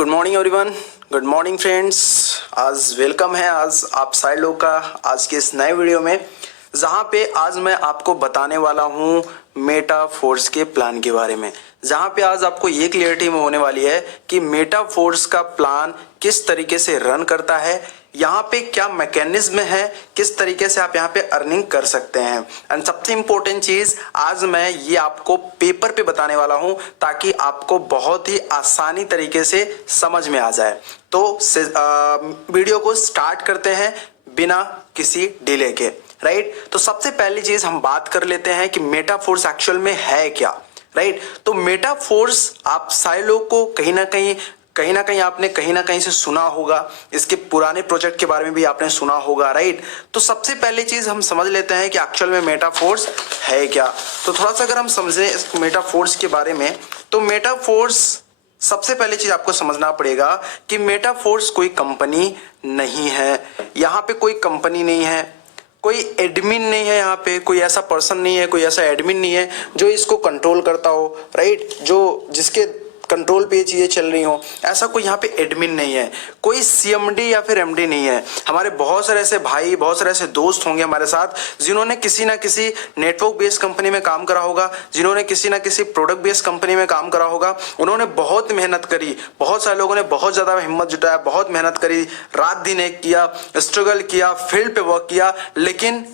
Good morning everyone, good morning friends. आज welcome है आज आप सारे लोग का आज के इस नए वीडियो में, जहां पे आज मैं आपको बताने वाला हूं मेटाफोर्स के प्लान के बारे में। जहां पे आज आपको ये क्लियरिटी में होने वाली है कि मेटाफोर्स का प्लान किस तरीके से रन करता है, यहाँ पे क्या मैकेनिज्म है, किस तरीके से आप यहाँ पे अर्निंग कर सकते हैं। एंड सबसे इंपॉर्टेंट चीज आज मैं ये आपको पेपर पे बताने वाला हूं ताकि आपको बहुत ही आसानी तरीके से समझ में आ जाए। तो वीडियो को स्टार्ट करते हैं बिना किसी डिले के, राइट। तो सबसे पहली चीज हम बात कर लेते हैं कि मेटाफोर्स एक्चुअल में है क्या, राइट। तो मेटाफोर्स आप सारे लोग को कहीं ना कहीं आपने कहीं ना कहीं से सुना होगा, इसके पुराने प्रोजेक्ट के बारे में भी आपने सुना होगा, राइट। तो सबसे पहली चीज हम समझ लेते हैं कि एक्चुअल में मेटाफोर्स है क्या। तो थोड़ा सा अगर हम समझे मेटाफोर्स के बारे में, तो मेटाफोर्स सबसे पहली चीज आपको समझना पड़ेगा कि मेटाफोर्स कोई कंपनी नहीं है। यहाँ पे कोई कंपनी नहीं है, कोई एडमिन नहीं है, यहाँ पे कोई ऐसा पर्सन नहीं है, कोई ऐसा एडमिन नहीं है जो इसको कंट्रोल करता हो, राइट, जो जिसके कंट्रोल पे ये चीजें चल रही हो। ऐसा कोई यहाँ पे एडमिन नहीं है, कोई सीएमडी या फिर एमडी नहीं है। हमारे बहुत सारे ऐसे भाई, बहुत सारे ऐसे दोस्त होंगे हमारे साथ जिन्होंने किसी ना किसी नेटवर्क बेस्ड कंपनी में काम करा होगा, जिन्होंने किसी ना किसी प्रोडक्ट बेस्ड कंपनी में काम करा होगा। उन्होंने बहुत मेहनत करी, बहुत सारे लोगों ने बहुत ज्यादा हिम्मत जुटाया, बहुत मेहनत करी, रात दिन एक किया, स्ट्रगल किया, फील्ड पे वर्क किया, लेकिन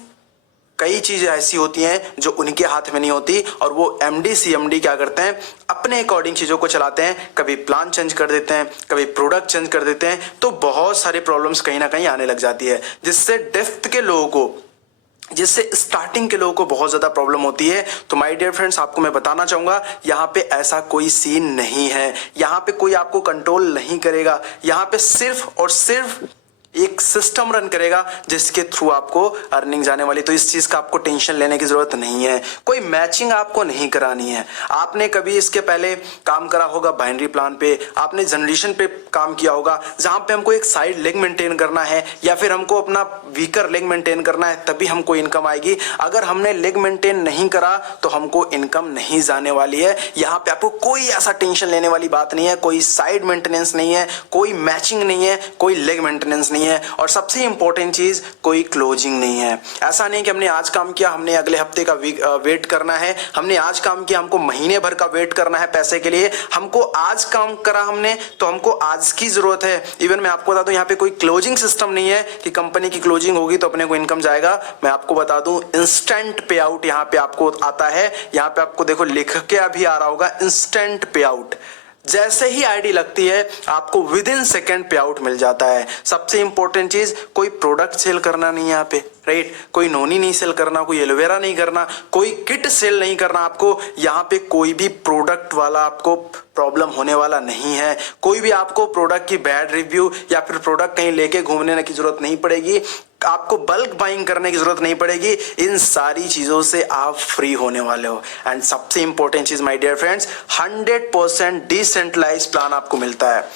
कई चीजें ऐसी होती हैं जो उनके हाथ में नहीं होती और वो एमडी सीएमडी क्या करते हैं, अपने अकॉर्डिंग चीजों को चलाते हैं। कभी प्लान चेंज कर देते हैं, कभी प्रोडक्ट चेंज कर देते हैं, तो बहुत सारी प्रॉब्लम्स कहीं ना कहीं आने लग जाती है, जिससे डेप्थ के लोगों को, जिससे स्टार्टिंग के लोगों को बहुत ज्यादा प्रॉब्लम होती है। तो माय डियर फ्रेंड्स, आपको मैं बताना चाहूंगा यहाँ पे ऐसा कोई सीन नहीं है, यहाँ पे कोई आपको कंट्रोल नहीं करेगा। यहाँ पे सिर्फ और सिर्फ एक सिस्टम रन करेगा जिसके थ्रू आपको अर्निंग जाने वाली। तो इस चीज का आपको टेंशन लेने की जरूरत नहीं है, कोई मैचिंग आपको नहीं करानी है। आपने कभी इसके पहले काम करा होगा बाइनरी प्लान पे, आपने जनरेशन पे काम किया होगा, जहां पे हमको एक साइड लेग मेंटेन करना है या फिर हमको अपना वीकर लेग मेंटेन करना है, तभी हमको इनकम आएगी। अगर हमने लेग मेंटेन नहीं करा तो हमको इनकम नहीं जाने वाली है। यहाँ पे आपको कोई ऐसा टेंशन लेने वाली बात नहीं है, कोई साइड मेंटेनेंस नहीं है, कोई मैचिंग नहीं है, कोई लेग मेंटेनेंस नहीं है, और सबसे इंपॉर्टेंट चीज कोई क्लोजिंग नहीं है। ऐसा नहीं कि हमने आज काम किया, हमने अगले हफ्ते का वेट करना है, हमने आज काम किया, हमको महीने भर का वेट करना है पैसे के लिए। हमको आज काम करा हमने तो हमको आज की जरूरत है। इवन मैं आपको बता दूं, यहाँ पे कोई क्लोजिंग सिस्टम नहीं है कि कंपनी की क्लोजिंग होगी तो अपने को इनकम जाएगा। मैं आपको बता दूं, इंस्टेंट पे आउट यहाँ पे आपको आता है। यहाँ पे आपको देखो लिख के अभी आ रहा होगा इंस्टेंट पे आउट। जैसे ही आईडी लगती है आपको विद इन सेकेंड पे आउट मिल जाता है। सबसे इंपॉर्टेंट चीज, कोई प्रोडक्ट सेल करना नहीं है यहाँ पे, राइट। कोई नोनी नहीं सेल करना, कोई एलोवेरा नहीं करना, कोई किट सेल नहीं करना आपको। यहाँ पे कोई भी प्रोडक्ट वाला आपको प्रॉब्लम होने वाला नहीं है। कोई भी आपको प्रोडक्ट की बैड रिव्यू या फिर प्रोडक्ट कहीं लेके घूमने की जरूरत नहीं पड़ेगी, आपको बल्क बाइंग करने की जरूरत नहीं पड़ेगी। इन सारी चीजों से आप फ्री होने वाले हो। एंड सबसे इंपॉर्टेंट चीज my dear friends, 100% decentralised plan आपको मिलता है।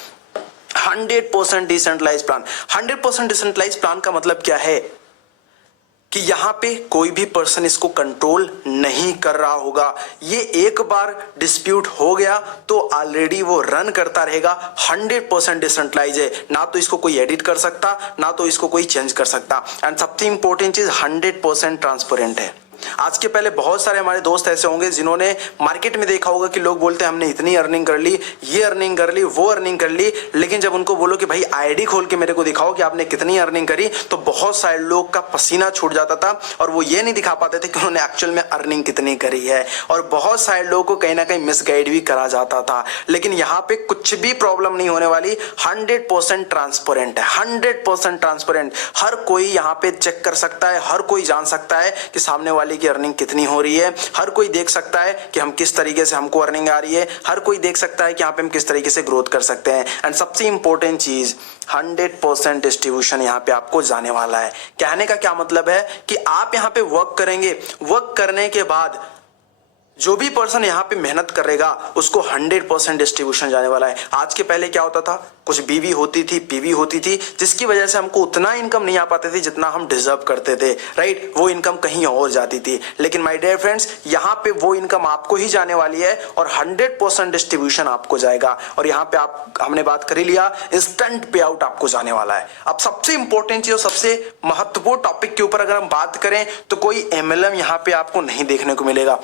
100% डिसेंट्रलाइज्ड प्लान। 100% डिसेंट्रलाइज्ड प्लान का मतलब क्या है कि यहां पे कोई भी पर्सन इसको कंट्रोल नहीं कर रहा होगा। ये एक बार डिस्प्यूट हो गया तो ऑलरेडी वो रन करता रहेगा। 100% डिसेंट्रलाइज है, ना तो इसको कोई एडिट कर सकता, ना तो इसको कोई चेंज कर सकता। एंड सबसे इंपॉर्टेंट चीज, 100% ट्रांसपेरेंट है। आज के पहले बहुत सारे हमारे दोस्त ऐसे होंगे जिन्होंने मार्केट में देखा होगा कि लोग बोलते हैं हमने इतनी अर्निंग कर ली, ये अर्निंग कर ली, वो अर्निंग कर ली, लेकिन जब उनको बोलो कि भाई आईडी खोल के मेरे को दिखाओ कि आपने कितनी अर्निंग करी, तो बहुत सारे लोग का पसीना छूट जाता था और वो ये नहीं दिखा पाते थे कि उन्होंने एक्चुअल में अर्निंग कितनी करी है। और बहुत सारे लोगों को कहीं ना कहीं मिसगाइड भी करा जाता था। लेकिन यहाँ पे कुछ भी प्रॉब्लम नहीं होने वाली। 100% ट्रांसपेरेंट है, 100% ट्रांसपेरेंट। हर कोई यहाँ पे चेक कर सकता है, हर कोई जान सकता है कि सामने वाले की अर्निंग कितनी हो रही है। हर कोई देख सकता है कि हम किस तरीके से हमको अर्निंग आ रही है। हर कोई देख सकता है कि यहाँ पे हम किस तरीके से ग्रोथ कर सकते हैं। एंड सबसे इंपॉर्टेंट चीज, 100% डिस्ट्रीब्यूशन यहाँ पे आपको जाने वाला है। कहने का क्या मतलब है कि आप यहाँ पे वर्क करेंगे, वर्क करने के बाद जो भी पर्सन यहाँ पे मेहनत करेगा उसको 100% डिस्ट्रीब्यूशन जाने वाला है। आज के पहले क्या होता था, कुछ बीवी होती थी, पीवी होती थी, जिसकी वजह से हमको उतना इनकम नहीं आ पाते थे जितना हम डिजर्व करते थे, राइट। वो इनकम कहीं और जाती थी। लेकिन माय डियर फ्रेंड्स, यहाँ पे वो इनकम आपको ही जाने वाली है और 100% डिस्ट्रीब्यूशन आपको जाएगा। और यहाँ पे हमने बात कर ही लिया, इंस्टेंट पे आउट आपको जाने वाला है। अब सबसे इंपॉर्टेंट चीज और सबसे महत्वपूर्ण टॉपिक के ऊपर अगर हम बात करें तो कोई MLM यहाँ पे आपको नहीं देखने को मिलेगा,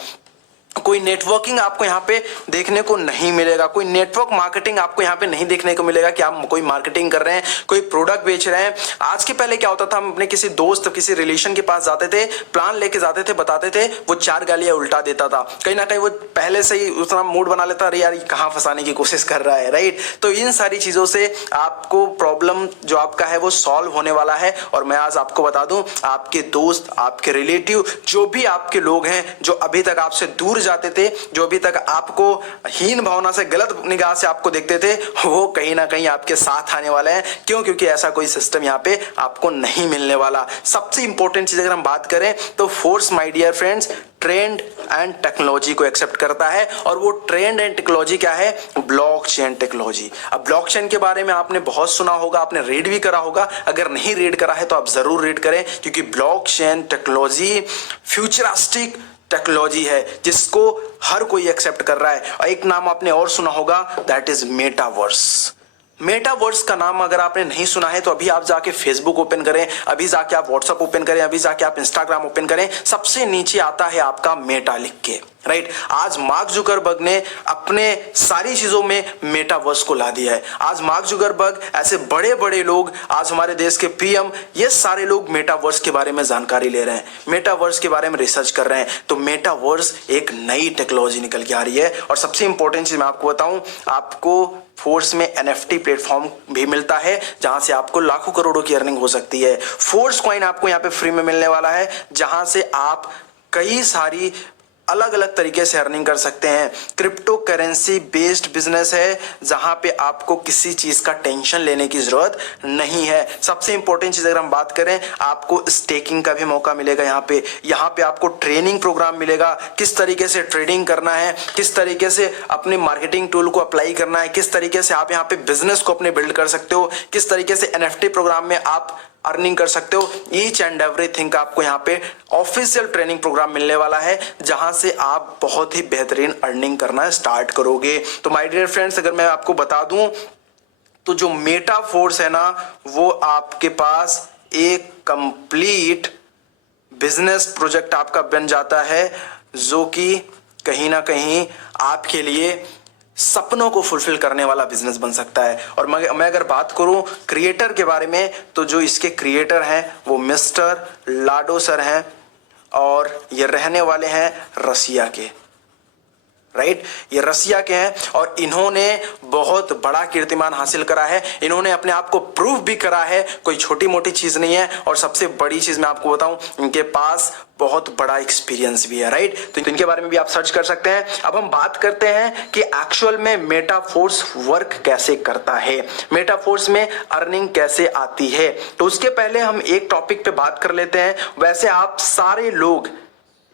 कोई नेटवर्किंग आपको यहाँ पे देखने को नहीं मिलेगा, कोई नेटवर्क मार्केटिंग आपको यहाँ पे नहीं देखने को मिलेगा कि आप कोई मार्केटिंग कर रहे हैं, कोई प्रोडक्ट बेच रहे हैं। आज के पहले क्या होता था, हम अपने किसी दोस्त किसी रिलेशन के पास जाते थे, प्लान लेके जाते थे, बताते थे, वो 4 गालियां उल्टा देता था। कहीं ना कहीं वो पहले से ही उतना मूड बना लेता, अरे यार ये कहाँ फंसाने की कोशिश कर रहा है, राइट। तो इन सारी चीजों से आपको प्रॉब्लम जो आपका है वो सॉल्व होने वाला है। और मैं आज आपको बता दूं, आपके दोस्त, आपके रिलेटिव, जो भी आपके लोग हैं जो अभी तक आपसे दूर जाते थे, जो अभी तक आपको हीन भावना से, गलत निगाह से आपको देखते थे, वो कहीं ना कहीं आपके साथ आने वाले हैं। क्यों? क्योंकि ऐसा कोई सिस्टम यहाँ पे आपको नहीं मिलने वाला। सबसे इंपॉर्टेंट चीज अगर हम बात करें तो force, my dear friends, trend and technology को एक्सेप्ट करता है। और वो ट्रेंड एंड टेक्नोलॉजी क्या है? Blockchain technology. अब ब्लॉकचेन के बारे में आपने बहुत सुना होगा, आपने रीड भी करा होगा। अगर नहीं रीड करा है तो आप जरूर रीड करें, क्योंकि ब्लॉकचेन टेक्नोलॉजी फ्यूचरिस्टिक टेक्नोलॉजी है जिसको हर कोई एक्सेप्ट कर रहा है। और एक नाम आपने और सुना होगा, दैट इज मेटावर्स। मेटावर्स का नाम अगर आपने नहीं सुना है तो अभी आप जाके फेसबुक ओपन करें, अभी जाके आप व्हाट्सएप ओपन करें, अभी जाके आप इंस्टाग्राम ओपन करें, सबसे नीचे आता है आपका मेटा लिख के, राइट। आज मार्क जुकरबर्ग ने अपने सारी चीजों में मेटावर्स को ला दिया है। आज मार्क जुकरबर्ग, ऐसे बड़े बड़े लोग, आज हमारे देश के PM, ये सारे लोग मेटावर्स के बारे में जानकारी ले रहे हैं, मेटावर्स के बारे में रिसर्च कर रहे हैं। तो मेटावर्स एक नई टेक्नोलॉजी निकल के आ रही है। और सबसे इंपॉर्टेंट चीज मैं आपको बताऊं, आपको फोर्स में NFT प्लेटफॉर्म भी मिलता है जहां से आपको लाखों करोड़ों की अर्निंग हो सकती है। फोर्स कॉइन आपको यहां पे फ्री में मिलने वाला है, जहां से आप कई सारी अलग अलग तरीके से अर्निंग कर सकते हैं। क्रिप्टो करेंसी बेस्ड बिजनेस है जहां पे आपको किसी चीज का टेंशन लेने की जरूरत नहीं है। सबसे इंपॉर्टेंट चीज अगर हम बात करें, आपको स्टेकिंग का भी मौका मिलेगा। यहाँ पे आपको ट्रेनिंग प्रोग्राम मिलेगा, किस तरीके से ट्रेडिंग करना है, किस तरीके से अपने मार्केटिंग टूल को अप्लाई करना है, किस तरीके से आप यहाँ पे बिजनेस को अपने बिल्ड कर सकते हो, किस तरीके से NFT प्रोग्राम में आप अर्निंग कर सकते हो। ईच एंड एवरीथिंग का आपको यहाँ पे ऑफिशियल ट्रेनिंग प्रोग्राम मिलने वाला है, जहां से आप बहुत ही बेहतरीन अर्निंग करना स्टार्ट करोगे। तो माय डियर फ्रेंड्स, अगर मैं आपको बता दूं तो जो मेटा फोर्स है ना, वो आपके पास एक कंप्लीट बिजनेस प्रोजेक्ट आपका बन जाता है, जो कि कहीं ना कहीं आपके लिए सपनों को फुलफिल करने वाला बिजनेस बन सकता है। और मैं अगर बात करूं क्रिएटर के बारे में, तो जो इसके क्रिएटर हैं वो मिस्टर लाडो सर हैं, और ये रहने वाले हैं रसिया के, राइट। ये रसिया के हैं और इन्होंने बहुत बड़ा कीर्तिमान हासिल करा है। इन्होंने अपने आप को प्रूव भी करा है, कोई छोटी मोटी चीज नहीं है। और सबसे बड़ी चीज मैं आपको बताऊं, इनके पास बहुत बड़ा एक्सपीरियंस भी है, राइट। तो इनके बारे में भी आप सर्च कर सकते हैं। अब हम बात करते हैं कि एक्चुअल में मेटाफोर्स वर्क कैसे करता है, मेटाफोर्स में अर्निंग कैसे आती है। तो उसके पहले हम एक टॉपिक पे बात कर लेते हैं। वैसे आप सारे लोग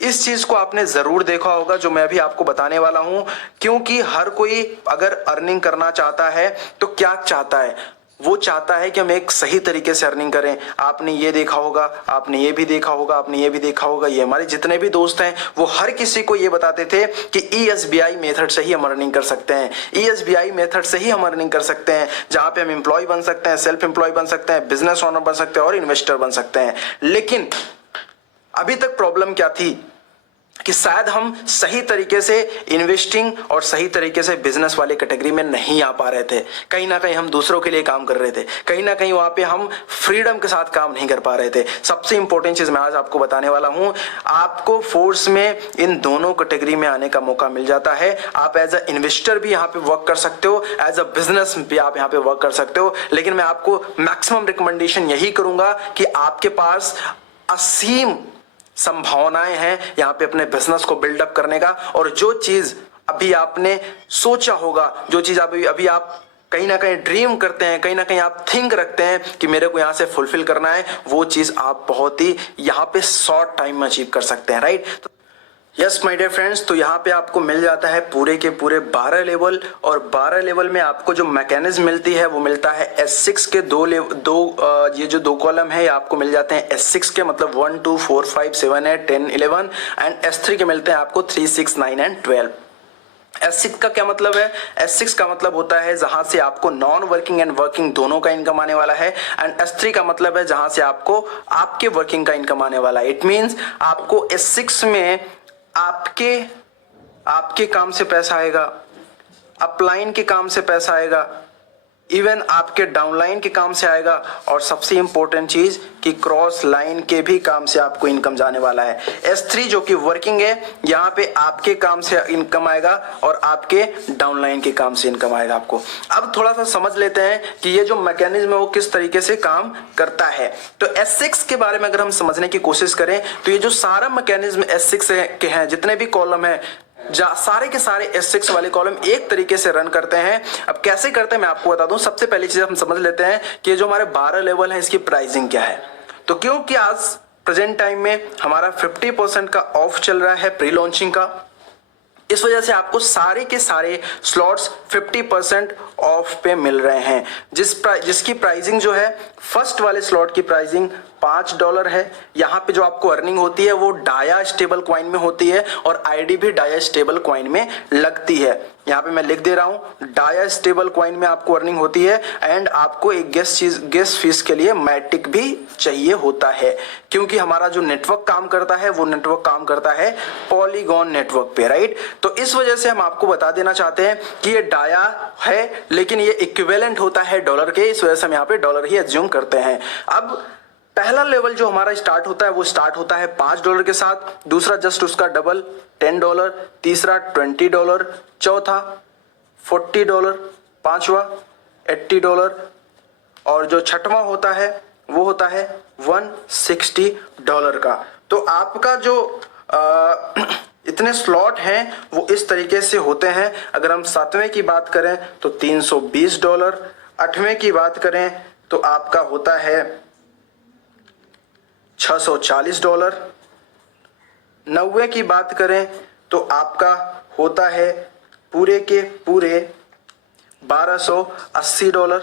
इस चीज को आपने जरूर देखा होगा जो मैं अभी आपको बताने वाला हूं, क्योंकि हर कोई अगर अर्निंग करना चाहता है तो क्या चाहता है, वो चाहता है कि हम एक सही तरीके से अर्निंग करें। आपने ये देखा होगा, आपने ये भी देखा होगा, आपने ये भी देखा होगा, ये हमारे जितने भी दोस्त हैं वो हर किसी को ये बताते थे कि ESBI मेथड से ही हम अर्निंग कर सकते हैं, ESBI मेथड से ही हम अर्निंग कर सकते हैं, जहां पे हम एम्प्लॉय बन सकते हैं, सेल्फ एम्प्लॉय बन सकते हैं, बिजनेस ओनर बन सकते हैं और इन्वेस्टर बन सकते हैं। लेकिन अभी तक प्रॉब्लम क्या थी कि शायद हम सही तरीके से इन्वेस्टिंग और सही तरीके से बिजनेस वाले कैटेगरी में नहीं आ पा रहे थे। कहीं ना कहीं हम दूसरों के लिए काम कर रहे थे, कहीं ना कहीं वहां पे हम फ्रीडम के साथ काम नहीं कर पा रहे थे। सबसे इंपॉर्टेंट चीज मैं आज आपको बताने वाला हूं, आपको फोर्स में इन दोनों कैटेगरी में आने का मौका मिल जाता है। आप एज अ इन्वेस्टर भी यहाँ पे वर्क कर सकते हो, एज अ बिजनेस भी आप यहाँ पे वर्क कर सकते हो। लेकिन मैं आपको मैक्सिमम रिकमेंडेशन यही करूंगा कि आपके पास असीम संभावनाएं हैं यहाँ पे अपने बिजनेस को बिल्डअप करने का। और जो चीज अभी आपने सोचा होगा, जो चीज अभी आप कहीं ना कहीं ड्रीम करते हैं, कहीं ना कहीं आप थिंक रखते हैं कि मेरे को यहाँ से फुलफिल करना है, वो चीज आप बहुत ही यहाँ पे शॉर्ट टाइम में अचीव कर सकते हैं, right. Yes my dear friends, तो यहाँ पे आपको मिल जाता है पूरे के पूरे 12 लेवल, और 12 लेवल में आपको जो मैकेनिज्म मिलती है वो मिलता है S6 के ये जो दो कॉलम है ये आपको मिल जाते हैं S6 के, मतलब 1 2 4 5 7 8 10 11, एंड S3 के मिलते हैं आपको 3 6 9 एंड 12। S6 का क्या मतलब है? S6 का मतलब होता है जहां से आपको नॉन वर्किंग एंड वर्किंग दोनों का इनकम आने वाला है, एंड S3 का मतलब है जहां से आपको आपके वर्किंग का इनकम आने वाला है। इट मींस आपको S6 में आपके काम से पैसा आएगा, अपलाइन के काम से पैसा आएगा, इवन आपके डाउनलाइन के काम से आएगा, और सबसे इंपॉर्टेंट चीज कि क्रॉस लाइन के भी काम से आपको इनकम जाने वाला है। S3 जो कि वर्किंग है, यहाँ पे आपके काम से इनकम आएगा और आपके डाउनलाइन के काम से इनकम आएगा आपको। अब थोड़ा सा समझ लेते हैं कि ये जो मैकेनिज्म है वो किस तरीके से काम करता है। तो S6 के बारे में अगर हम समझने की कोशिश करें तो ये जो सारा मैकेनिज्म S6 के हैं, जितने भी कॉलम है, सारे के सारे S6 वाले कॉलम एक तरीके से रन करते हैं। अब कैसे करते हैं मैं आपको बता दूं। सबसे पहली चीज हम समझ लेते हैं कि ये जो हमारे 12 लेवल है इसकी प्राइसिंग क्या है। तो क्योंकि आज प्रेजेंट टाइम में हमारा 50% का ऑफ चल रहा है प्री लॉन्चिंग का, इस वजह से आपको सारे के सारे स्लॉट्स 50% ऑफ पे मिल रहे हैं, जिसकी प्राइसिंग जो है, फर्स्ट वाले स्लॉट की प्राइसिंग $5 है। यहाँ पे जो आपको अर्निंग होती है वो डाया स्टेबल कॉइन में होती है, और आईडी भी डाया स्टेबल कॉइन में लगती है। यहाँ पे मैं लिख दे रहा हूँ, डाया स्टेबल कॉइन में आपको अर्निंग होती है, एंड आपको एक गेस्ट फीस के लिए मैटिक भी चाहिए होता है, क्योंकि हमारा जो नेटवर्क काम करता है वो नेटवर्क काम करता है पॉलीगॉन नेटवर्क पे, राइट। तो इस वजह से हम आपको बता देना चाहते हैं कि ये डाया है, लेकिन ये इक्विवेलेंट होता है डॉलर के, इस वजह से हम यहाँ पे डॉलर ही एज्यूम करते हैं। अब पहला लेवल जो हमारा स्टार्ट होता है वो स्टार्ट होता है $5 के साथ, दूसरा जस्ट उसका डबल $10, तीसरा $20, चौथा $40, पांचवा $80, और जो छठवां होता है वो होता है $160 का। तो आपका जो इतने स्लॉट हैं वो इस तरीके से होते हैं। अगर हम 7वें की बात करें तो $320, 8वें की बात करें तो आपका होता है $640, 9वें की बात करें तो आपका होता है पूरे के पूरे $1280,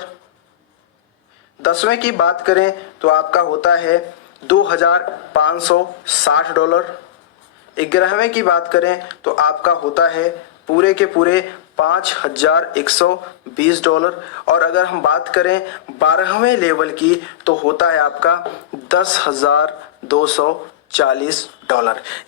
10वें की बात करें तो आपका होता है $2560, 11वें की बात करें तो आपका होता है पूरे के पूरे $5120, और अगर हम बात करें 12वें लेवल की तो होता है आपका $10,240।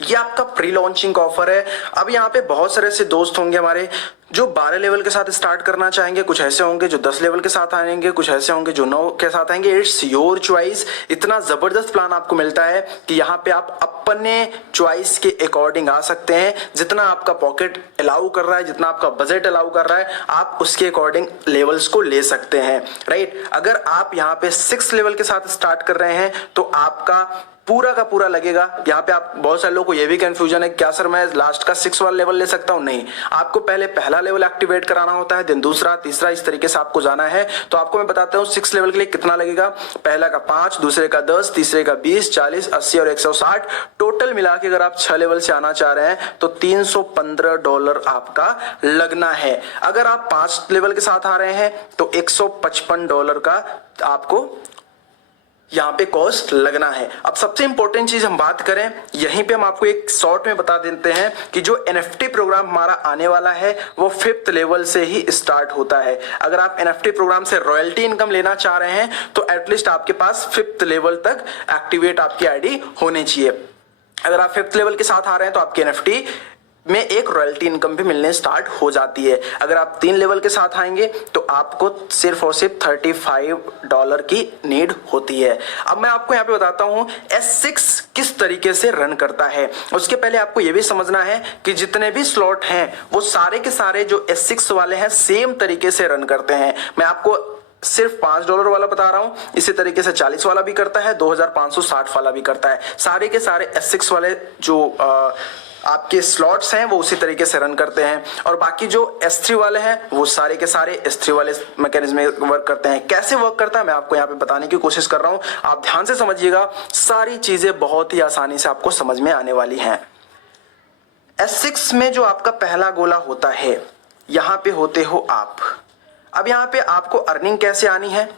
ये आपका प्री लॉन्चिंग ऑफर है। अब यहाँ पे बहुत सारे ऐसे दोस्त होंगे हमारे जो 12 लेवल के साथ स्टार्ट करना चाहेंगे, कुछ ऐसे होंगे जो 10 लेवल के साथ आएंगे, कुछ ऐसे होंगे जो 9 के साथ आएंगे। It's your choice. इतना जबरदस्त प्लान आपको मिलता है कि यहाँ पे आप अपने चॉइस के अकॉर्डिंग आ सकते हैं। जितना आपका पॉकेट अलाउ कर रहा है, जितना आपका बजट अलाउ कर रहा है, आप उसके अकॉर्डिंग लेवल्स को ले सकते हैं, राइट। अगर आप यहाँ पे 6 लेवल के साथ स्टार्ट कर रहे हैं तो आपका पूरा का पूरा लगेगा। यहाँ पे आप बहुत सारे लोगों को ये भी कंफ्यूजन है, क्या सर मैं लास्ट का 6 वाला लेवल ले सकता हूँ? नहीं, आपको पहले पहला लेवल एक्टिवेट कराना होता है, देन दूसरा, तीसरा, इस तरीके से आपको जाना है। तो आपको मैं बताता हूँ 6 लेवल के लिए कितना लगेगा। पहला का 5, दूसरे का 10, तीसरे का 20, 40, 80 और 160। टोटल मिला के अगर आप 6 लेवल से आना चाह रहे हैं तो $315 आपका लगना है। अगर आप 5 लेवल के साथ आ रहे हैं तो $155 का आपको यहाँ पे कॉस्ट लगना है। अब सबसे इंपॉर्टेंट चीज हम बात करें, यहीं पे हम आपको एक शॉर्ट में बता देते हैं कि जो NFT प्रोग्राम हमारा आने वाला है वो 5th लेवल से ही स्टार्ट होता है। अगर आप NFT प्रोग्राम से रॉयल्टी इनकम लेना चाह रहे हैं तो एटलीस्ट आपके पास 5th लेवल तक एक्टिवेट आपकी आईडी होनी चाहिए। अगर आप 5th लेवल के साथ आ रहे हैं तो आपके NFT में एक रॉयल्टी इनकम भी मिलने स्टार्ट हो जाती है। अगर आप 3 लेवल के साथ आएंगे तो आपको सिर्फ और सिर्फ $35 की नीड होती है। अब मैं आपको यहाँ पे बताता हूँ S6 किस तरीके से रन करता है। उसके पहले आपको ये भी समझना है कि जितने भी स्लॉट हैं वो सारे के सारे जो S6 वाले हैं सेम तरीके से रन करते हैं। मैं आपको सिर्फ $5 वाला बता रहा हूं, इसी तरीके से 40 वाला भी करता है, 2560 वाला भी करता है। सारे के सारे S6 वाले जो आपके स्लॉट्स हैं वो उसी तरीके से रन करते हैं, और बाकी जो S3 वाले हैं वो सारे के सारे S3 वाले मैकेनिज्म में वर्क करते हैं। कैसे वर्क करता है मैं आपको यहाँ पे बताने की कोशिश कर रहा हूँ, आप ध्यान से समझिएगा। सारी चीजें बहुत ही आसानी से आपको समझ में आने वाली हैं। S6 में जो आपका पहला गोला होता है, यहाँ पे होते हो आप। अब यहाँ पे आपको अर्निंग कैसे आनी है,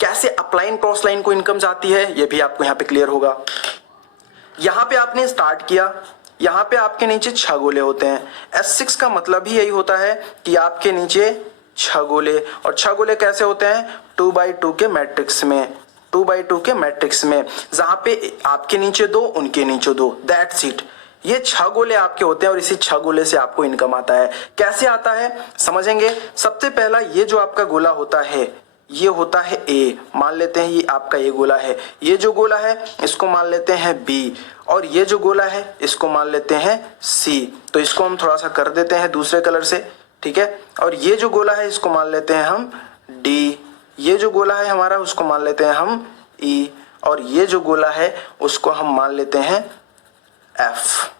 कैसे अपलाइन क्रॉस लाइन को इनकम जाती है, ये भी आपको यहाँ पे क्लियर होगा। यहाँ पे आपने स्टार्ट किया, यहाँ पे आपके नीचे 6 गोले होते हैं। S6 का मतलब ही यही होता है कि आपके नीचे 6 गोले, और 6 गोले कैसे होते हैं, 2x2 के मैट्रिक्स में, 2x2 के मैट्रिक्स में, जहां पे आपके नीचे 2 उनके नीचे 2, दैट्स इट। ये 6 गोले आपके होते हैं और इसी 6 गोले से आपको इनकम आता है। कैसे आता है समझेंगे। सबसे पहला ये जो आपका गोला होता है ये होता है ए, मान लेते हैं ये आपका ये गोला है। ये जो गोला है इसको मान लेते हैं बी, और ये जो गोला है इसको मान लेते हैं सी। तो इसको हम थोड़ा सा कर देते हैं दूसरे कलर से, ठीक है। और ये जो गोला है इसको मान लेते हैं हम डी, ये जो गोला है हमारा उसको मान लेते हैं हम ई, और ये जो गोला है उसको हम मान लेते हैं एफ,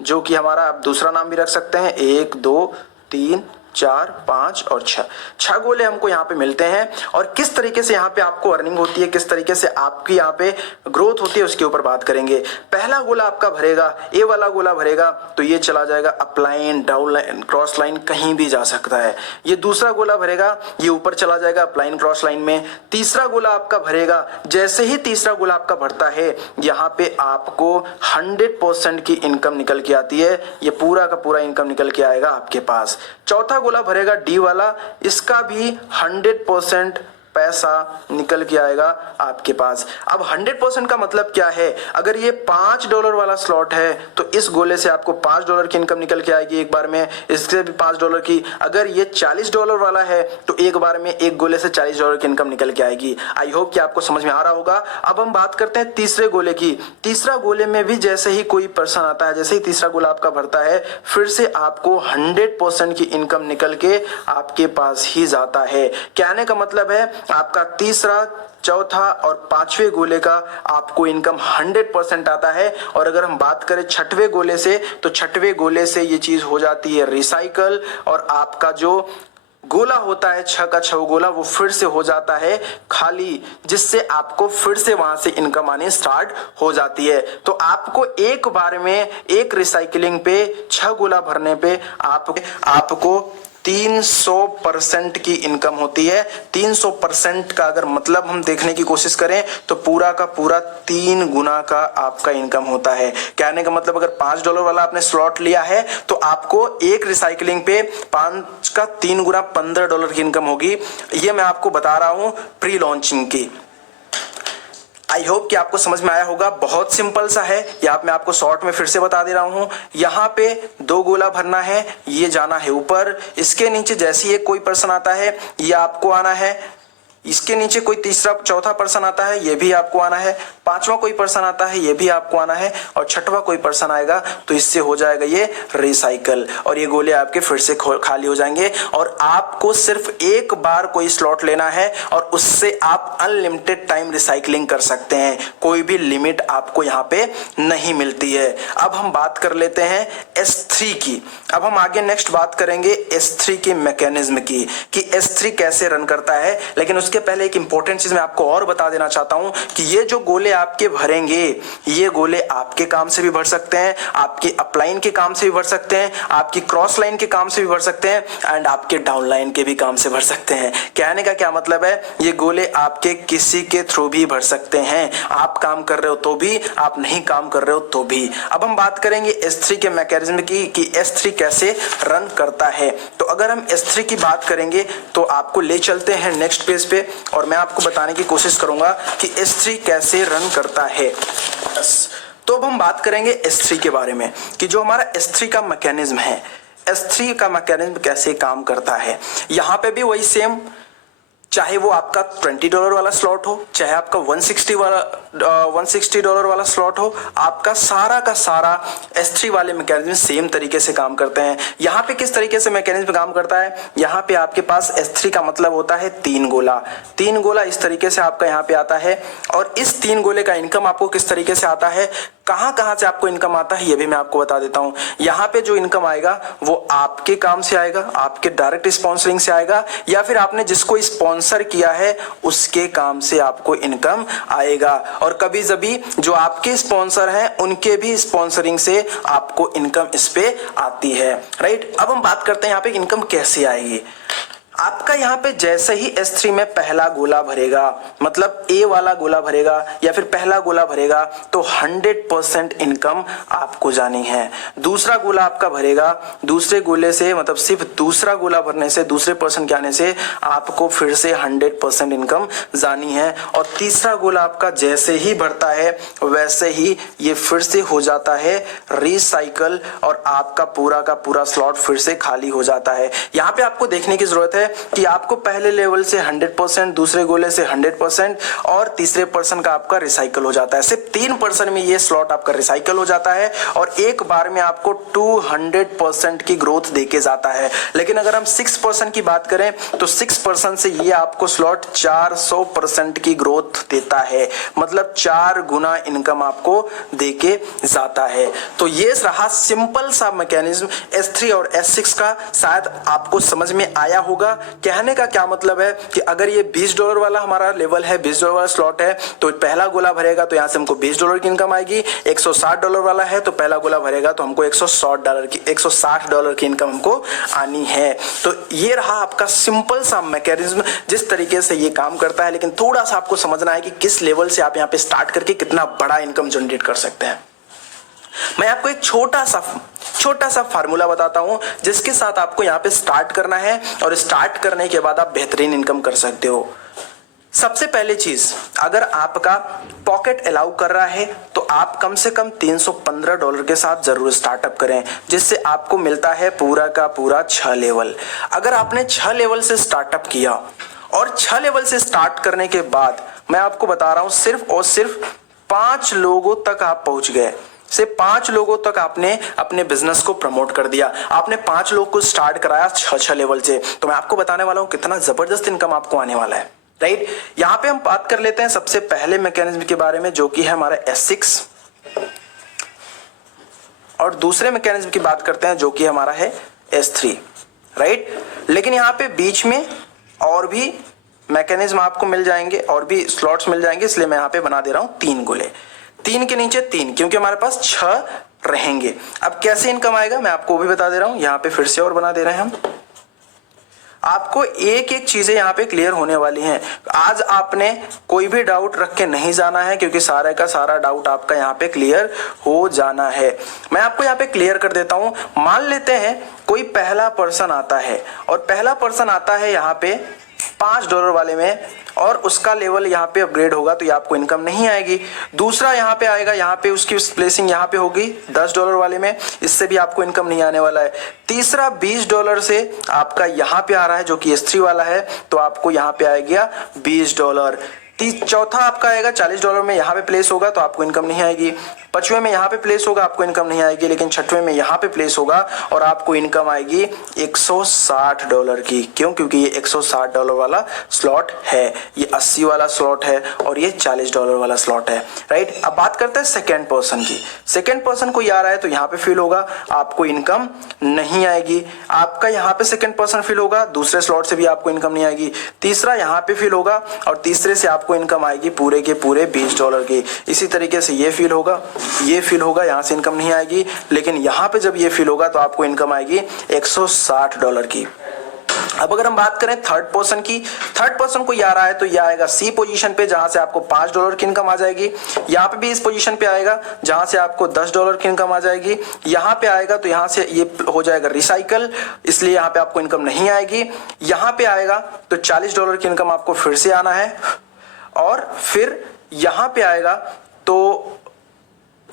जो कि हमारा आप दूसरा नाम भी रख सकते हैं। 1 2 3 4 5 और 6 गोले हमको यहाँ पे मिलते हैं। और किस तरीके से यहाँ पे आपको अर्निंग होती है, किस तरीके से आपकी यहाँ पे ग्रोथ होती है, उसके ऊपर बात करेंगे। पहला गोला आपका भरेगा, ए वाला गोला भरेगा तो ये चला जाएगा upline, down line, cross line, कहीं भी जा सकता है। ये दूसरा गोला भरेगा, ये ऊपर चला जाएगा अपलाइन क्रॉस लाइन में। तीसरा गोला आपका भरेगा, जैसे ही तीसरा गोला आपका भरता है यहाँ पे आपको 100% की इनकम निकल के आती है। ये पूरा का पूरा इनकम निकल के आएगा आपके पास। चौथा गोला भरेगा डी वाला, इसका भी 100% पैसा निकल के आएगा आपके पास। अब 100% का मतलब क्या है, अगर ये $5 वाला स्लॉट है तो इस गोले से आपको $5 की इनकम निकल के आएगी एक बार में, इससे भी $5 की। अगर ये $40 वाला है तो एक बार में एक गोले से $40 की इनकम निकल के आएगी। आई होप कि आपको समझ में आ रहा होगा। अब हम बात करते हैं तीसरे गोले की। तीसरा गोले में भी जैसे ही कोई पर्सन आता है, जैसे ही तीसरा गोला आपका भरता है, फिर से आपको 100% की इनकम निकल के आपके पास ही जाता है। कहने का मतलब है आपका तीसरा, चौथा और पांचवें गोले का आपको इनकम 100% आता है। और अगर हम बात करें छठवें गोले से, तो छठवें गोले से ये चीज हो जाती है रिसाइकल, और आपका जो गोला होता है 6 का 6 गोला, वो फिर से हो जाता है खाली, जिससे आपको फिर से वहां से इनकम आनी स्टार्ट हो जाती है। तो आपको एक बार में एक रिसाइकलिंग पे 6 गोला भरने पे आपको 300% की इनकम होती है। 300% का अगर मतलब हम देखने की कोशिश करें तो पूरा का पूरा 3 गुना का आपका इनकम होता है। कहने का मतलब अगर $5 वाला आपने स्लॉट लिया है तो आपको एक रिसाइकलिंग पे 5 का 3 गुना $15 की इनकम होगी। ये मैं आपको बता रहा हूं प्री लॉन्चिंग की। आई होप कि आपको समझ में आया होगा। बहुत सिंपल सा है, यहाँ मैं आपको शॉर्ट में फिर से बता दे रहा हूं। यहाँ पे 2 गोला भरना है, ये जाना है ऊपर। इसके नीचे जैसे ही कोई पर्सन आता है ये आपको आना है। इसके नीचे कोई तीसरा चौथा पर्सन आता है, ये भी आपको आना है। पांचवा कोई पर्सन आता है, ये भी आपको आना है। और छठवा कोई पर्सन आएगा तो इससे हो जाएगा ये रिसाइकल, और ये गोले आपके फिर से खाली हो जाएंगे। और आपको सिर्फ एक बार कोई स्लॉट लेना है और उससे आप अनलिमिटेड टाइम रिसाइकलिंग कर सकते हैं। कोई भी लिमिट आपको यहाँ पे नहीं मिलती है। अब हम बात कर लेते हैं S3 की। अब हम आगे नेक्स्ट बात करेंगे S3 की मैकेनिज्म की, कि S3 कैसे रन करता है। लेकिन उसके पहले एक इंपॉर्टेंट चीज मैं आपको और बता देना चाहता हूं कि ये जो गोले आपके भरेंगे, ये गोले आपके काम से भी भर सकते हैं, आपके अपलाइन के काम से भी भर सकते हैं, आपकी क्रॉस लाइन के काम से भी भर सकते हैं, एंड आपके डाउन लाइन के भी काम से भर सकते हैं। कहने का क्या मतलब है, ये गोले आपके किसी के थ्रू भी भर सकते हैं। आप काम कर रहे हो तो भी, आप नहीं काम कर रहे हो तो भी। अब हम बात करेंगे S3 के मैकेनिज्म की, कि S3 कैसे रन करता है। तो अगर हम S3 की बात करेंगे तो आपको ले चलते हैं नेक्स्ट पेज पे, और मैं आपको बताने की कोशिश करूंगा कि S3 कैसे रन करता है। तो अब हम बात करेंगे S3 के बारे में, कि जो हमारा S3 का मैकेनिज्म है, S3 का मैकेनिज्म कैसे काम करता है। यहां पे भी वही सेम, चाहे वो आपका $20 वाला स्लॉट हो, चाहे आपका $160 वाला स्लॉट हो, आपका सारा का सारा S3 वाले मैकेनिज्म सेम तरीके से काम करते हैं। यहाँ पे किस तरीके से मैकेनिज्म काम करता है, यहाँ पे आपके पास S3 का मतलब होता है 3 गोला। 3 गोला इस तरीके से आपका यहाँ पे आता है, और इस 3 गोले का इनकम आपको किस तरीके से आता है, कहां कहां से आपको इनकम आता है ये भी मैं आपको बता देता हूं। यहां पे जो इनकम आएगा वो आपके काम से आएगा, आपके डायरेक्ट स्पॉन्सरिंग से आएगा, या फिर आपने जिसको स्पॉन्सर किया है उसके काम से आपको इनकम आएगा। और कभी कभी जो आपके स्पॉन्सर हैं उनके भी स्पॉन्सरिंग से आपको इनकम इस पे आती है, राइट। अब हम बात करते हैं यहाँ पे इनकम कैसे आएगी। आपका यहाँ पे जैसे ही S3 में पहला गोला भरेगा, मतलब A वाला गोला भरेगा या फिर पहला गोला भरेगा, तो 100% इनकम आपको जानी है। दूसरा गोला आपका भरेगा, दूसरे गोले से मतलब सिर्फ दूसरा गोला भरने से, दूसरे पर्सन के आने से आपको फिर से 100% इनकम जानी है। और तीसरा गोला आपका जैसे ही भरता है वैसे ही ये फिर से हो जाता है रिसाइकल, और आपका पूरा का पूरा स्लॉट फिर से खाली हो जाता है। यहाँ पे आपको देखने की जरूरत है कि आपको पहले लेवल से 100%, दूसरे गोले से 100% और तीसरे पर्सन का आपका रिसाइकल हो जाता है। सिर्फ 3% में ये स्लॉट आपका रिसाइकल हो जाता है और एक बार में आपको 200% की ग्रोथ देके जाता है। लेकिन अगर हम 6% की बात करें तो 6% से ये आपको स्लॉट 400% की ग्रोथ देता है, मतलब 4 गुना इनकम आपको देके जाता है। तो ये रहा सिंपल सा मैकेनिज्म S3 और S6 का। शायद आपको समझ में आया होगा। कहने का क्या मतलब है कि अगर ये $20 वाला हमारा लेवल है, $20 वाला स्लॉट है, तो पहला गोला भरेगा तो यहां से हमको $20 की इनकम आएगी। $160 वाला है तो पहला गोला भरेगा तो हमको $160 की इनकम हमको आनी है। तो ये रहा आपका सिंपल सा मैकेनिज्म जिस तरीके से ये काम करता है। लेकिन थोड़ा सा आपको समझना है कि किस लेवल से आप यहाँ पे स्टार्ट करके कितना बड़ा इनकम जनरेट कर सकते हैं। मैं आपको एक छोटा सा फार्मूला बताता हूं जिसके साथ आपको यहां पे स्टार्ट करना है, और स्टार्ट करने के बाद आप बेहतरीन इनकम कर सकते हो। सबसे पहले चीज, अगर आपका पॉकेट अलाउ कर रहा है तो आप कम से कम $315 के साथ जरूर स्टार्टअप करें, जिससे आपको मिलता है पूरा का पूरा 6 लेवल। अगर आपने 6 लेवल से स्टार्टअप किया और 6 लेवल से स्टार्ट करने के बाद मैं आपको बता रहा हूं सिर्फ और सिर्फ 5 लोगों तक आप पहुंच गए, सिर्फ 5 लोगों तक आपने अपने बिजनेस को प्रमोट कर दिया, आपने 5 लोग को स्टार्ट कराया 6 लेवल से, तो मैं आपको बताने वाला हूं कितना जबरदस्त इनकम आपको आने वाला है, राइट। यहां पे हम बात कर लेते हैं सबसे पहले मैकेनिज्म के बारे में, जो कि है हमारा S6, और दूसरे मैकेनिज्म की बात करते हैं जो कि हमारा है S3, राइट। लेकिन यहां पे बीच में और भी मैकेनिज्म आपको मिल जाएंगे और भी स्लॉट्स मिल जाएंगे, इसलिए मैं यहां पे बना दे रहा हूं 3 गोले, 3 के नीचे 3, क्योंकि हमारे पास 6 रहेंगे। अब कैसे इनकम आएगा मैं आपको भी बता दे रहा हूं, यहां पे फिर से और बना दे रहे हैं हम। आपको एक एक चीजें यहाँ पे क्लियर होने वाली हैं। आज आपने कोई भी डाउट रख के नहीं जाना है, क्योंकि सारे का सारा डाउट आपका यहाँ पे क्लियर हो जाना है। मैं आपको यहाँ पे क्लियर कर देता हूँ। मान लेते हैं कोई पहला पर्सन आता है, और पहला पर्सन आता है यहाँ पे $5 वाले में, और उसका लेवल यहाँ पे अपग्रेड होगा तो ये आपको इनकम नहीं आएगी। दूसरा यहाँ पे आएगा, यहाँ पे उसकी प्लेसिंग यहाँ पे होगी $10 वाले में, इससे भी आपको इनकम नहीं आने वाला है। तीसरा $20 से आपका यहाँ पे आ रहा है जो कि S3 वाला है, तो आपको यहाँ पे आएगा $20। चौथा आपका आएगा $40 में, यहाँ पे प्लेस होगा तो आपको इनकम नहीं आएगी। 5वें में यहाँ पे प्लेस होगा, आपको इनकम नहीं आएगी। लेकिन 6वें में यहाँ पे प्लेस होगा और आपको इनकम आएगी $160 की। क्यों? क्योंकि ये $160 वाला स्लॉट है, ये 80 वाला स्लॉट है और ये $40 वाला स्लॉट है, राइट। अब बात करते हैं सेकेंड पर्सन की। सेकेंड पर्सन को आ रहा है तो यहाँ पे फिल होगा, आपको इनकम नहीं आएगी। आपका यहाँ पे सेकेंड पर्सन फिल होगा, दूसरे स्लॉट से भी आपको इनकम नहीं आएगी। तीसरा यहाँ पे फिल होगा और तीसरे से आपको इनकम आएगी पूरे के पूरे $20 की। इसी तरीके से ये फिल होगा, ये फिल होगा, यहाँ से इनकम नहीं आएगी। लेकिन यहाँ पे जब ये फिल होगा तो आपको इनकम आएगी $160 की। अब अगर हम बात करें थर्ड पर्सन की, थर्ड पर्सन को आ रहा है तो ये आएगा C पोजीशन पे, जहां से आपको $5 की इनकम आ जाएगी। यहाँ पे भी इस पोजीशन पे आएगा जहां से आपको $10 की इनकम आ जाएगी। यहाँ पे आएगा तो यहाँ से ये हो जाएगा रिसाइकल, इसलिए यहाँ पे आपको इनकम नहीं आएगी। यहाँ पे आएगा तो $40 की इनकम आपको फिर से आना है, और फिर यहाँ पे आएगा तो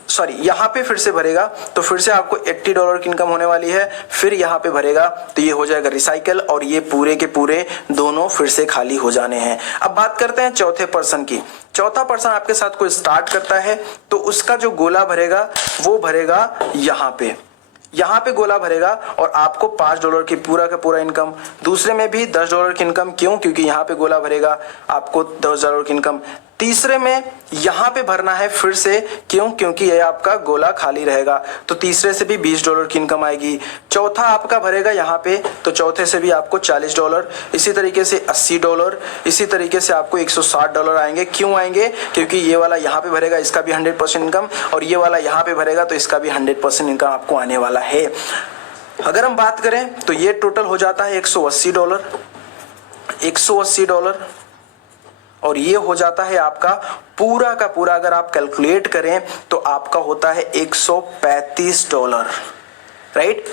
यहाँ पे फिर से भरेगा तो फिर से आपको $80 की इनकम होने वाली है। फिर यहाँ पे भरेगा तो ये हो जाएगा रिसाइकल, और ये पूरे के पूरे दोनों फिर से खाली हो जाने हैं। अब बात करते हैं चौथे पर्सन की। चौथा पर्सन आपके साथ कोई स्टार्ट करता है तो उसका जो गोला भरेगा वो भरेगा यहाँ पे गोला भरेगा, और आपको $5 की पूरा का पूरा इनकम। दूसरे में भी $10 की इनकम। क्यों? क्योंकि यहाँ पे गोला भरेगा, आपको $10 की इनकम। तीसरे में यहाँ पे भरना है फिर से, क्यों? क्योंकि ये आपका गोला खाली रहेगा, तो तीसरे से भी $20 की इनकम आएगी। चौथा आपका भरेगा यहाँ पे, तो चौथे से भी आपको $40, इसी तरीके से $80, इसी तरीके से आपको $160 आएंगे। क्यों आएंगे? क्योंकि ये वाला यहाँ पे भरेगा, इसका भी 100% इनकम, और ये वाला यहाँ पे भरेगा तो इसका भी 100% इनकम आपको आने वाला है। अगर हम बात करें तो ये टोटल हो जाता है $180, $180, और ये हो जाता है आपका पूरा का पूरा, अगर आप कैलकुलेट करें तो आपका होता है $135, राइट?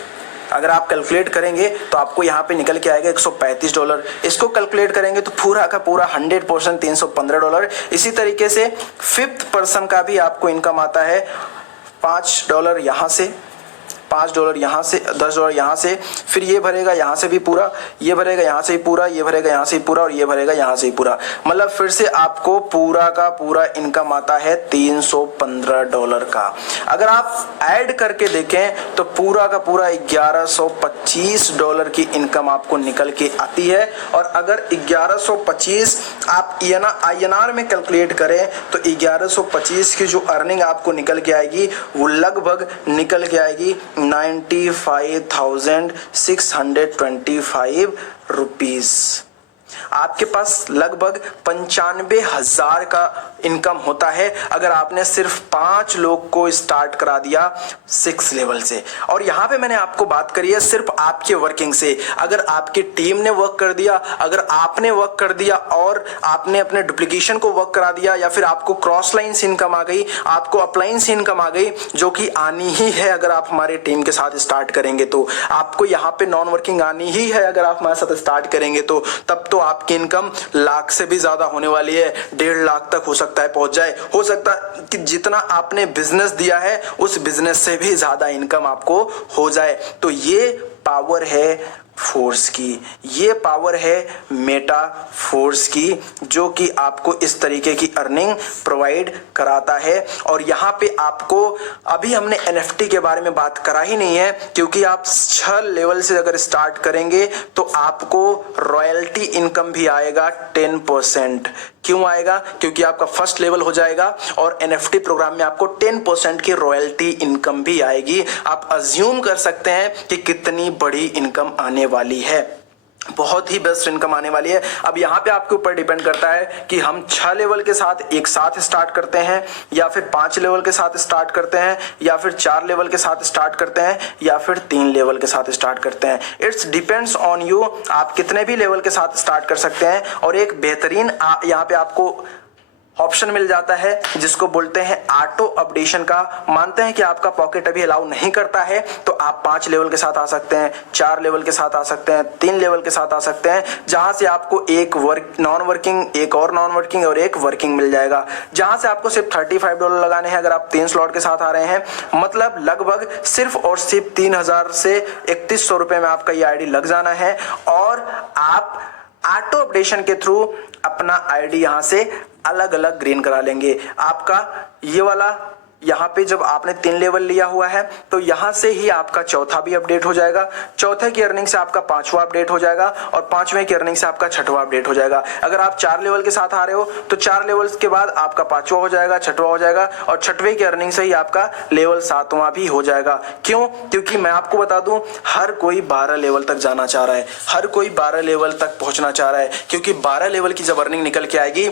अगर आप कैलकुलेट करेंगे तो आपको यहाँ पे निकल के आएगा $135। इसको कैलकुलेट करेंगे तो पूरा का पूरा 100% $315। इसी तरीके से फिफ्थ पर्सन का भी आपको इनकम आता है $5 यहाँ से, $5 यहाँ से, $10 यहाँ से, फिर ये भरेगा यहाँ से भी पूरा, ये भरेगा यहाँ से भी पूरा, ये भरेगा यहाँ से भी पूरा, और ये भरेगा यहाँ से भी पूरा। मतलब फिर से आपको पूरा का पूरा इनकम आता है $315 का। अगर आप ऐड करके देखें तो पूरा का पूरा $1125 की इनकम आपको निकल के आती है। और अगर 1125 आप INR में कैलकुलेट करें तो 1125 की जो अर्निंग आपको निकल के आएगी वो लगभग निकल के आएगी 95,625 रुपीज। आपके पास लगभग 95,000 का इनकम होता है अगर आपने सिर्फ 5 लोग को स्टार्ट करा दिया 6 लेवल से। और यहाँ पे मैंने आपको बात करी है सिर्फ आपके वर्किंग से। अगर आपकी टीम ने वर्क कर दिया, अगर आपने वर्क कर दिया और आपने अपने डुप्लीकेशन को वर्क करा दिया, या फिर आपको क्रॉस लाइन से इनकम आ गई, आपको अपलाइन से इनकम आ गई, जो कि आनी ही है अगर आप हमारे टीम के साथ स्टार्ट करेंगे तो। आपको यहाँ पे नॉन वर्किंग आनी ही है अगर आप हमारे साथ स्टार्ट करेंगे तो। तब तो आपकी इनकम लाख से भी ज्यादा होने वाली है, 1.5 लाख तक हो सकता है पहुंच जाए। हो सकता है कि जितना आपने बिजनेस दिया है उस बिजनेस से भी ज्यादा इनकम आपको हो जाए। तो ये पावर है फोर्स की, ये पावर है मेटा फोर्स की, जो कि आपको इस तरीके की अर्निंग प्रोवाइड कराता है। और यहाँ पे आपको अभी हमने NFT के बारे में बात करा ही नहीं है, क्योंकि आप 6 लेवल से अगर स्टार्ट करेंगे तो आपको रॉयल्टी इनकम भी आएगा 10%। क्यों आएगा? क्योंकि आपका फर्स्ट लेवल हो जाएगा और NFT प्रोग्राम में आपको 10% की रॉयल्टी इनकम भी आएगी। आप अज्यूम कर सकते हैं कि कितनी बड़ी इनकम आने वाली है, बहुत ही बेस्ट इनकम आने वाली है। अब यहाँ पे आपके ऊपर डिपेंड करता है कि हम 6 लेवल के साथ एक साथ स्टार्ट करते हैं, या फिर 5 लेवल के साथ स्टार्ट करते हैं, या फिर 4 लेवल के साथ स्टार्ट करते हैं, या फिर 3 लेवल के साथ स्टार्ट करते हैं। इट्स डिपेंड्स ऑन यू, आप कितने भी लेवल के साथ स्टार्ट कर सकते हैं। और एक बेहतरीन यहाँ पे आपको ऑप्शन मिल जाता है जिसको बोलते हैं ऑटो अपडेशन का। मानते हैं कि आपका पॉकेट अभी अलाउ नहीं करता है तो आप 5 लेवल के साथ आ सकते हैं, 4 लेवल के साथ आ सकते हैं, 3 लेवल के साथ आ सकते हैं, जहां से आपको एक नॉन वर्किंग, एक और नॉन वर्किंग और एक वर्किंग मिल जाएगा, जहां से आपको सिर्फ $35 लगाने हैं अगर आप 3 स्लॉट के साथ आ रहे हैं। मतलब लगभग सिर्फ और सिर्फ 3,000 से 3,100 रुपए में आपका ये आईडी लग जाना है, और आप ऑटो अपडेशन के थ्रू अपना आईडी यहां से अलग अलग ग्रीन करा लेंगे। आपका ये वाला यहाँ पे जब आपने 3 लेवल लिया हुआ है तो यहाँ से ही आपका चौथा भी अपडेट हो जाएगा, चौथे की अर्निंग से आपका 5वां अपडेट हो जाएगा, और 5वें की अर्निंग से आपका 6वां अपडेट हो जाएगा। अगर आप 4 लेवल के साथ आ रहे हो तो 4 लेवल के बाद आपका 5वां हो जाएगा, 6वां हो जाएगा, और 6वें की अर्निंग से ही आपका लेवल 7वां भी हो जाएगा। क्यों? क्योंकि मैं आपको बता दूं, हर कोई 12 लेवल तक जाना चाह रहा है, हर कोई 12 लेवल तक पहुंचना चाह रहा है, क्योंकि 12 लेवल की जब अर्निंग निकल के आएगी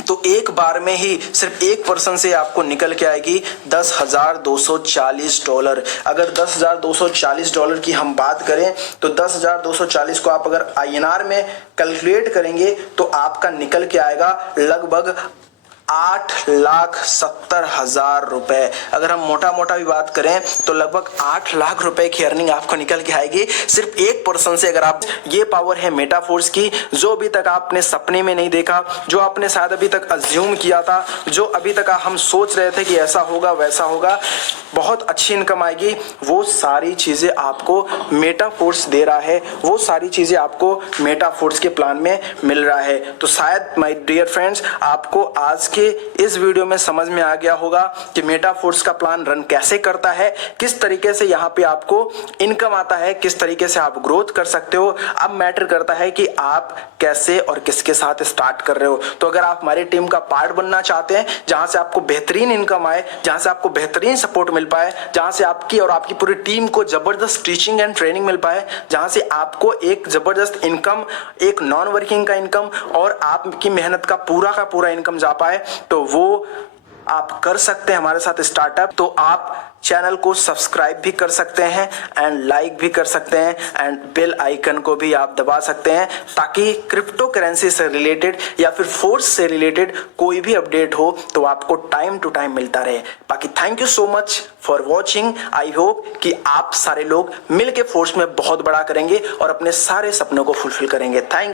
तो एक बार में ही सिर्फ एक पर्सन से आपको निकल के आएगी $10,240। अगर $10,240 की हम बात करें तो 10,240 को आप अगर INR में कैलकुलेट करेंगे तो आपका निकल के आएगा लगभग 8,70,000 रुपए। अगर हम मोटा मोटा भी बात करें तो लगभग 8 लाख रुपए की अर्निंग आपको निकल के आएगी सिर्फ एक पर्सन से। अगर आप, ये पावर है मेटा फोर्स की, जो अभी तक आपने सपने में नहीं देखा, जो आपने शायद अभी तक अज्यूम किया था, जो अभी तक हम सोच रहे थे कि ऐसा होगा वैसा होगा, बहुत अच्छी इनकम आएगी, वो सारी चीजें आपको मेटा फोर्स दे रहा है, वो सारी चीजें आपको मेटा फोर्स के प्लान में मिल रहा है। तो शायद माय डियर फ्रेंड्स आपको आज की के इस वीडियो में समझ में आ गया होगा कि मेटाफोर्स का प्लान रन कैसे करता है, किस तरीके से यहाँ पे आपको इनकम आता है, किस तरीके से आप ग्रोथ कर सकते हो। अब मैटर करता है कि आप कैसे और किसके साथ स्टार्ट कर रहे हो। तो अगर आप हमारी टीम का पार्ट बनना चाहते हैं, जहां से आपको बेहतरीन इनकम आए, जहां से आपको बेहतरीन सपोर्ट मिल पाए, जहां से आपकी और आपकी पूरी टीम को जबरदस्त टीचिंग एंड ट्रेनिंग मिल पाए, जहां से आपको एक जबरदस्त इनकम, एक नॉन वर्किंग का इनकम और आपकी मेहनत का पूरा इनकम जा पाए, तो वो आप कर सकते हैं हमारे साथ स्टार्टअप। तो आप चैनल को सब्सक्राइब भी कर सकते हैं एंड लाइक भी कर सकते हैं एंड बेल आइकन को भी आप दबा सकते हैं, ताकि क्रिप्टो करेंसी से रिलेटेड या फिर फोर्स से रिलेटेड कोई भी अपडेट हो तो आपको टाइम टू टाइम मिलता रहे। बाकी thank you so much for watching. I hope कि आप सारे लोग मिलके फोर्स में बहुत बड़ा करेंगे और अपने सारे सपनों को फुलफिल करेंगे। थैंक